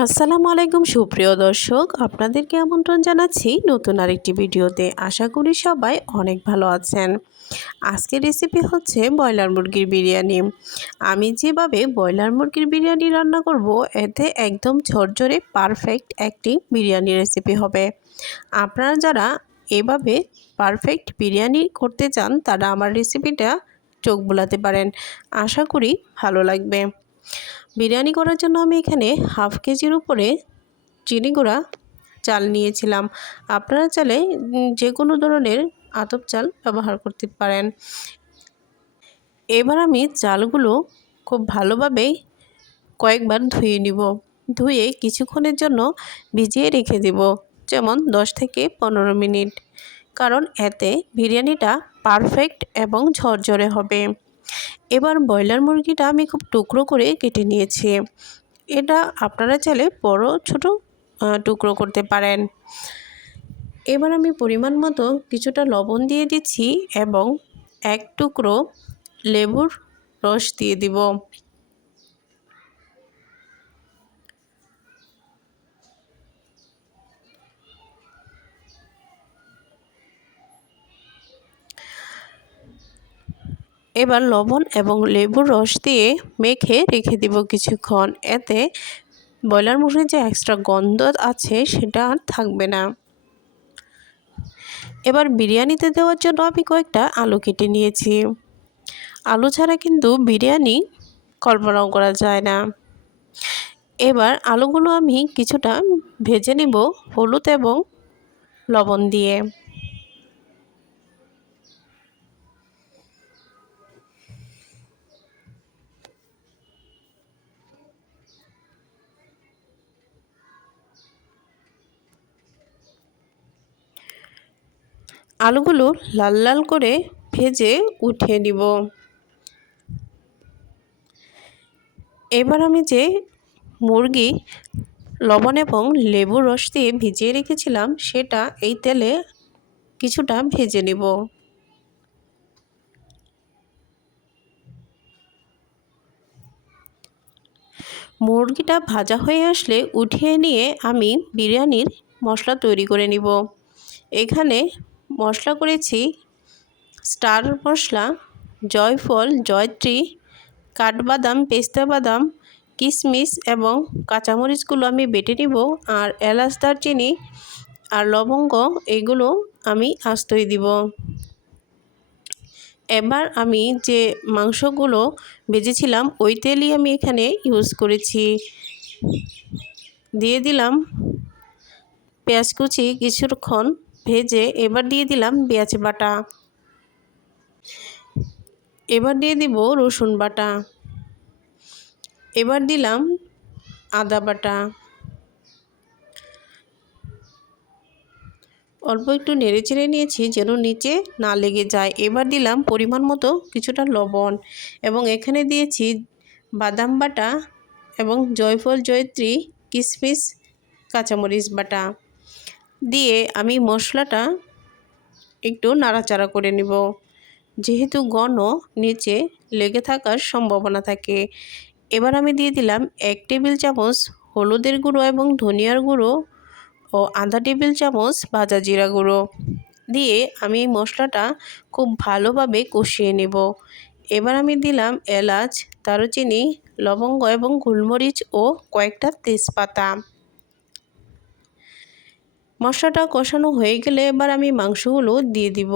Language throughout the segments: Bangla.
আসসালামু আলাইকুম সুপ্রিয় দর্শক, আপনাদেরকে আমন্ত্রণ জানাচ্ছি নতুন আরেকটি ভিডিওতে। আশা করি সবাই অনেক ভালো আছেন। আজকের রেসিপি হচ্ছে ব্রয়লার মুরগির বিরিয়ানি। আমি যেভাবে ব্রয়লার মুরগির বিরিয়ানি রান্না করব, এতে একদম ঝরঝরে পারফেক্ট একটি বিরিয়ানি রেসিপি হবে। আপনারা যারা এভাবে পারফেক্ট বিরিয়ানি করতে চান, তারা আমার রেসিপিটা চোখ বুলাতে পারেন। আশা করি ভালো লাগবে। বিরিয়ানি করার জন্য আমি এখানে হাফ কেজির উপরে চিনি গুঁড়া চাল নিয়েছিলাম। আপনারা চাইলে যে কোনো ধরনের আতপ চাল ব্যবহার করতে পারেন। এবার আমি চালগুলো খুব ভালোভাবে কয়েকবার ধুয়ে নিব। ধুয়ে কিছুক্ষণের জন্য ভিজিয়ে রেখে দেব, যেমন 10 থেকে 15 মিনিট, কারণ এতে বিরিয়ানিটা পারফেক্ট এবং ঝরঝরে হবে। এবার ব্রয়লার মুরগিটা আমি খুব টুকরো করে কেটে নিয়েছি। এটা আপনারা চাইলে বড় ছোট টুকরো করতে পারেন। এবার আমি পরিমাণ মতো কিছুটা লবণ দিয়ে দিচ্ছি এবং এক টুকরো লেবুর রস দিয়ে দিব। এবার লবণ এবং লেবুর রস দিয়ে মেখে রেখে দিব কিছুক্ষণ। এতে ব্রয়লার মুরগির যে এক্সট্রা গন্ধ আছে সেটা আর থাকবে না। এবার বিরিয়ানিতে দেওয়ার জন্য আমি কয়েকটা আলু কেটে নিয়েছি। আলু ছাড়া কিন্তু বিরিয়ানি কল্পনাও করা যায় না। এবার আলুগুলো আমি কিছুটা ভেজে নিব হলুদ এবং লবণ দিয়ে। আলুগুলো লাল লাল করে ভেজে উঠিয়ে নিব। এবার আমি যে মুরগি লবণ এবং লেবুর রস দিয়ে ভিজিয়ে রেখেছিলাম, সেটা এই তেলে কিছুটা ভেজে নেব। মুরগিটা ভাজা হয়ে আসলে উঠিয়ে নিয়ে আমি বিরিয়ানির মশলা তৈরি করে নিব। এখানে মশলা করেছি স্টার মশলা, জয়ফল, জয়ত্রী, কাঠবাদাম, পেস্তা বাদাম, কিশমিশ এবং কাঁচামরিচগুলো আমি বেটে নিব। আর এলাচ, দারচিনি আর লবঙ্গ এগুলো আমি আস্তই দিব। এবার আমি যে মাংসগুলো ভেজেছিলাম ওই তেলই আমি এখানে ইউজ করেছি। দিয়ে দিলাম পেঁয়াজ কুচি, কিছুক্ষণ ভেজে এবার দিয়ে দিলাম পেঁয়াজ বাটা। এবার দিয়ে দিব রসুন বাটা। এবার দিলাম আদা বাটা। অল্প একটু নেড়েচেড়ে নিয়েছি যেন নিচে না লেগে যায়। এবার দিলাম পরিমাণ মতো কিছুটা লবণ এবং এখানে দিয়েছি বাদাম বাটা এবং জয়ফল, জয়ত্রী, কিশমিশ, কাঁচামরিচ বাটা দিয়ে আমি মশলাটা একটু নাড়াচাড়া করে নেব। যেহেতু ঘন, নিচে লেগে থাকার সম্ভাবনা থাকে। এবার আমি দিয়ে দিলাম 1 টেবিল চামচ হলুদের গুঁড়ো এবং ধনিয়ার গুঁড়ো ও আধা টেবিল চামচ ভাজা জিরা গুঁড়ো দিয়ে আমি মশলাটা খুব ভালোভাবে কষিয়ে নেব। এবার আমি দিলাম এলাচ, দারুচিনি, লবঙ্গ এবং গোলমরিচ ও কয়েকটা তেজপাতা। মশলাটা কষানো হয়ে গেলে এবার আমি মাংসগুলো দিয়ে দিব।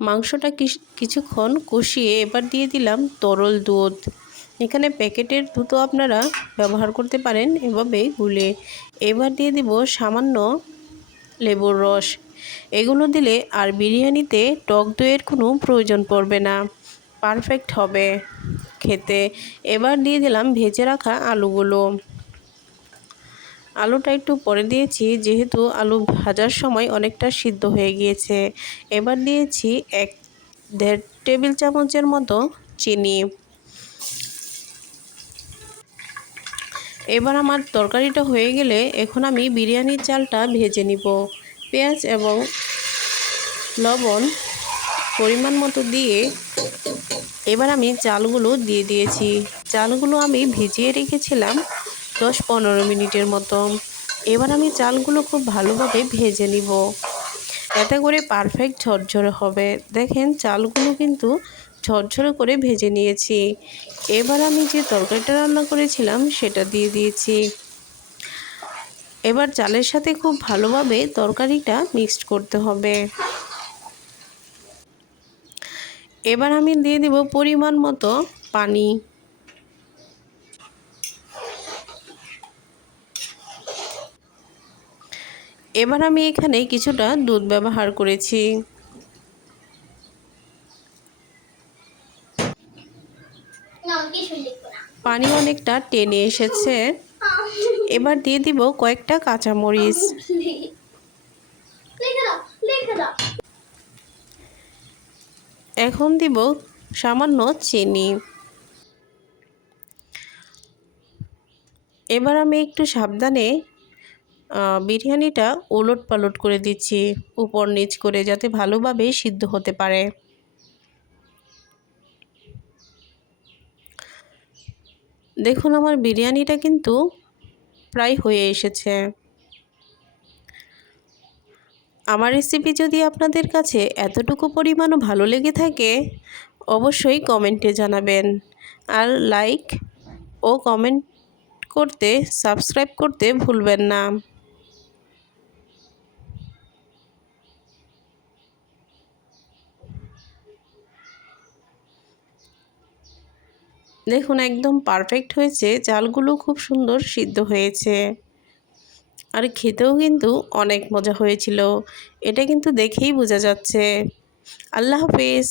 মাংসটা কিছুক্ষণ কষিয়ে এবার দিয়ে দিলাম তরল দুধ। এখানে প্যাকেটের দুধও আপনারা ব্যবহার করতে পারেন এভাবে গুলে। এবার দিয়ে দিব সামান্য লেবুর রস। এগুলো দিলে আর বিরিয়ানিতে টক দইয়ের কোনো প্রয়োজন পড়বে না, পারফেক্ট হবে খেতে। এবার দিয়ে দিলাম ভেজে রাখা আলুগুলো। আলুটা একটু পরে দিয়েছি যেহেতু আলু ভাজার সময় অনেকটা সিদ্ধ হয়ে গিয়েছে। এবার দিয়েছি 1-1.5 টেবিল চামচের মতো চিনি। এবার আমার তরকারিটা হয়ে গেলে এখন আমি বিরিয়ানির চালটা ভেজে নিব। পেঁয়াজ এবং লবণ পরিমাণ মতো দিয়ে এবার আমি চালগুলো দিয়ে দিয়েছি। চালগুলো আমি ভিজিয়ে রেখেছিলাম 10-15 মিনিটের মতো। এবার আমি চালগুলো খুব ভালোভাবে ভেজে নিব, এতে করে পারফেক্ট ঝরঝরে হবে। দেখেন চালগুলো কিন্তু ঝরঝরে করে ভেজে নিয়েছি। এবার আমি যে তরকারিটা রান্না করেছিলাম সেটা দিয়ে দিয়েছি। এবার চালের সাথে খুব ভালোভাবে তরকারিটা মিক্সড করতে হবে। এবার আমি দিয়ে দেব পরিমাণ মতো পানি। এবার আমি এখানে কিছুটা দুধ ব্যবহার করেছি। পানি অনেকটা টেনে এসেছে। এবার দিয়ে দিব কয়েকটা কাঁচামরিচ। এখন দিব সামান্য চিনি। এবার আমি একটু সাবধানে বিরিয়ানিটা ওলট পালট করে দিচ্ছি, উপর নিচ করে, যাতে ভালোভাবে সিদ্ধ হতে পারে। দেখুন আমার বিরিয়ানিটা কিন্তু প্রায় হয়ে এসেছে। আমার রেসিপি যদি আপনাদের কাছে এতটুকু পরিমাণও ভালো লেগে থাকে অবশ্যই কমেন্টে জানাবেন। আর লাইক ও কমেন্ট করতে, সাবস্ক্রাইব করতে ভুলবেন না। দেখুন একদম পারফেক্ট হয়েছে, চালগুলো খুব সুন্দর সিদ্ধ হয়েছে। আর খেতেও কিন্তু অনেক মজা হয়েছিল, এটা কিন্তু দেখেই বোঝা যাচ্ছে। আল্লাহ হাফেজ।